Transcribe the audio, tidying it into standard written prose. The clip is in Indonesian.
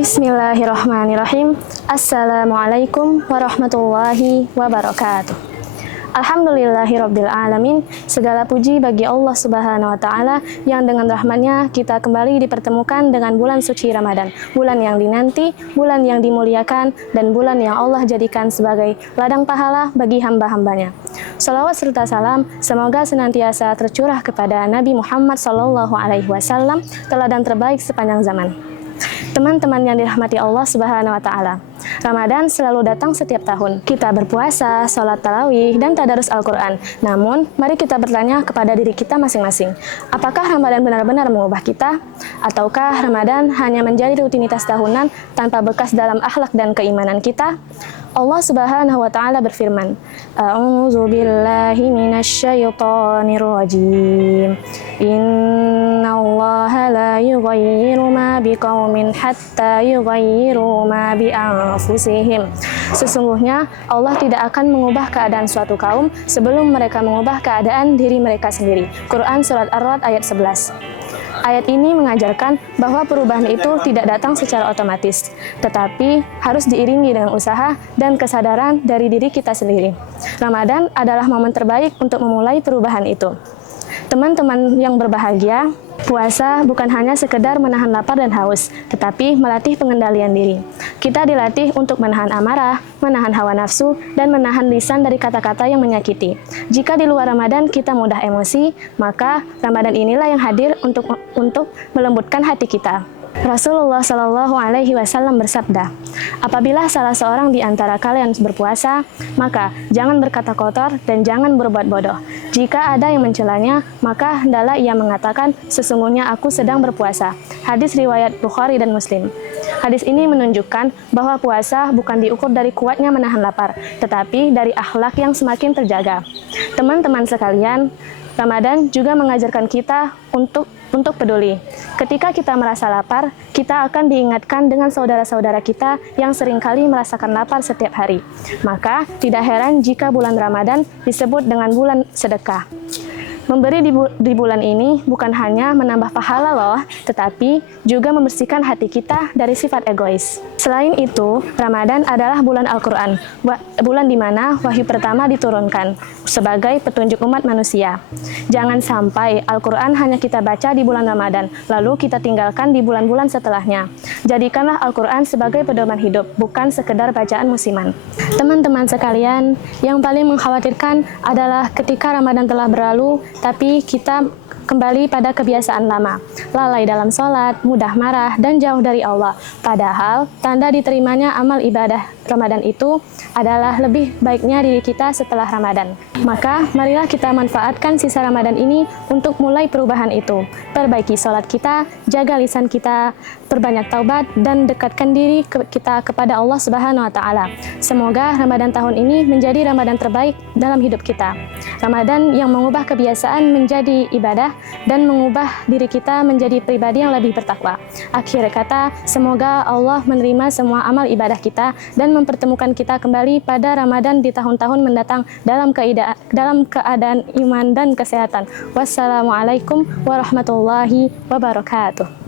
Bismillahirrahmanirrahim. Assalamualaikum warahmatullahi wabarakatuh. Alhamdulillahirabbil alamin. Segala puji bagi Allah Subhanahu wa taala yang dengan rahmat-Nya kita kembali dipertemukan dengan bulan suci Ramadan, bulan yang dinanti, bulan yang dimuliakan, dan bulan yang Allah jadikan sebagai ladang pahala bagi hamba-hambanya. Salawat serta salam semoga senantiasa tercurah kepada Nabi Muhammad SAW, teladan terbaik sepanjang zaman. Teman-teman yang dirahmati Allah Subhanahu wa taala, Ramadan selalu datang setiap tahun. Kita berpuasa, sholat tarawih, dan tadarus Al-Quran. Namun, mari kita bertanya kepada diri kita masing-masing. Apakah Ramadan benar-benar mengubah kita? Ataukah Ramadan hanya menjadi rutinitas tahunan tanpa bekas dalam akhlak dan keimanan kita? Allah Subhanahu wa taala berfirman, A'udzu billahi minasyaitonir rajim. Innallaha la yughayyiru ma biqaumin hatta yughayyiru ma bi anfusihim. Sesungguhnya Allah tidak akan mengubah keadaan suatu kaum sebelum mereka mengubah keadaan diri mereka sendiri. Quran surat Ar-Ra'd ayat 11. Ayat ini mengajarkan bahwa perubahan itu tidak datang secara otomatis, tetapi harus diiringi dengan usaha dan kesadaran dari diri kita sendiri. Ramadan adalah momen terbaik untuk memulai perubahan itu. Teman-teman yang berbahagia, puasa bukan hanya sekedar menahan lapar dan haus, tetapi melatih pengendalian diri. Kita dilatih untuk menahan amarah, menahan hawa nafsu, dan menahan lisan dari kata-kata yang menyakiti. Jika di luar Ramadan kita mudah emosi, maka Ramadan inilah yang hadir untuk melembutkan hati kita. Rasulullah Shallallahu Alaihi Wasallam bersabda, apabila salah seorang di antara kalian berpuasa, maka jangan berkata kotor dan jangan berbuat bodoh. Jika ada yang mencelanya, maka hendaklah ia mengatakan, sesungguhnya aku sedang berpuasa. Hadis riwayat Bukhari dan Muslim. Hadis ini menunjukkan bahwa puasa bukan diukur dari kuatnya menahan lapar, tetapi dari akhlak yang semakin terjaga. Teman-teman sekalian, Ramadan juga mengajarkan kita untuk peduli. Ketika kita merasa lapar, kita akan diingatkan dengan saudara-saudara kita yang seringkali merasakan lapar setiap hari. Maka, tidak heran jika bulan Ramadan disebut dengan bulan sedekah. Memberi di bulan ini bukan hanya menambah pahala loh, tetapi juga membersihkan hati kita dari sifat egois. Selain itu, Ramadan adalah bulan Al-Quran, bulan di mana wahyu pertama diturunkan sebagai petunjuk umat manusia. Jangan sampai Al-Quran hanya kita baca di bulan Ramadan, lalu kita tinggalkan di bulan-bulan setelahnya. Jadikanlah Al-Quran sebagai pedoman hidup, bukan sekedar bacaan musiman. Teman-teman sekalian, yang paling mengkhawatirkan adalah ketika Ramadan telah berlalu, tapi kita kembali pada kebiasaan lama, lalai dalam sholat, mudah marah, dan jauh dari Allah. Padahal, tanda diterimanya amal ibadah Ramadan itu adalah lebih baiknya diri kita setelah Ramadan. Maka, marilah kita manfaatkan sisa Ramadan ini untuk mulai perubahan itu. Perbaiki sholat kita, jaga lisan kita, perbanyak taubat, dan dekatkan diri kita kepada Allah Subhanahu wa Ta'ala. Semoga Ramadan tahun ini menjadi Ramadan terbaik dalam hidup kita. Ramadan yang mengubah kebiasaan menjadi ibadah dan mengubah diri kita menjadi pribadi yang lebih bertakwa. Akhir kata, semoga Allah menerima semua amal ibadah kita dan mempertemukan kita kembali pada Ramadan di tahun-tahun mendatang dalam keadaan iman dan kesehatan. Wassalamualaikum warahmatullahi wabarakatuh.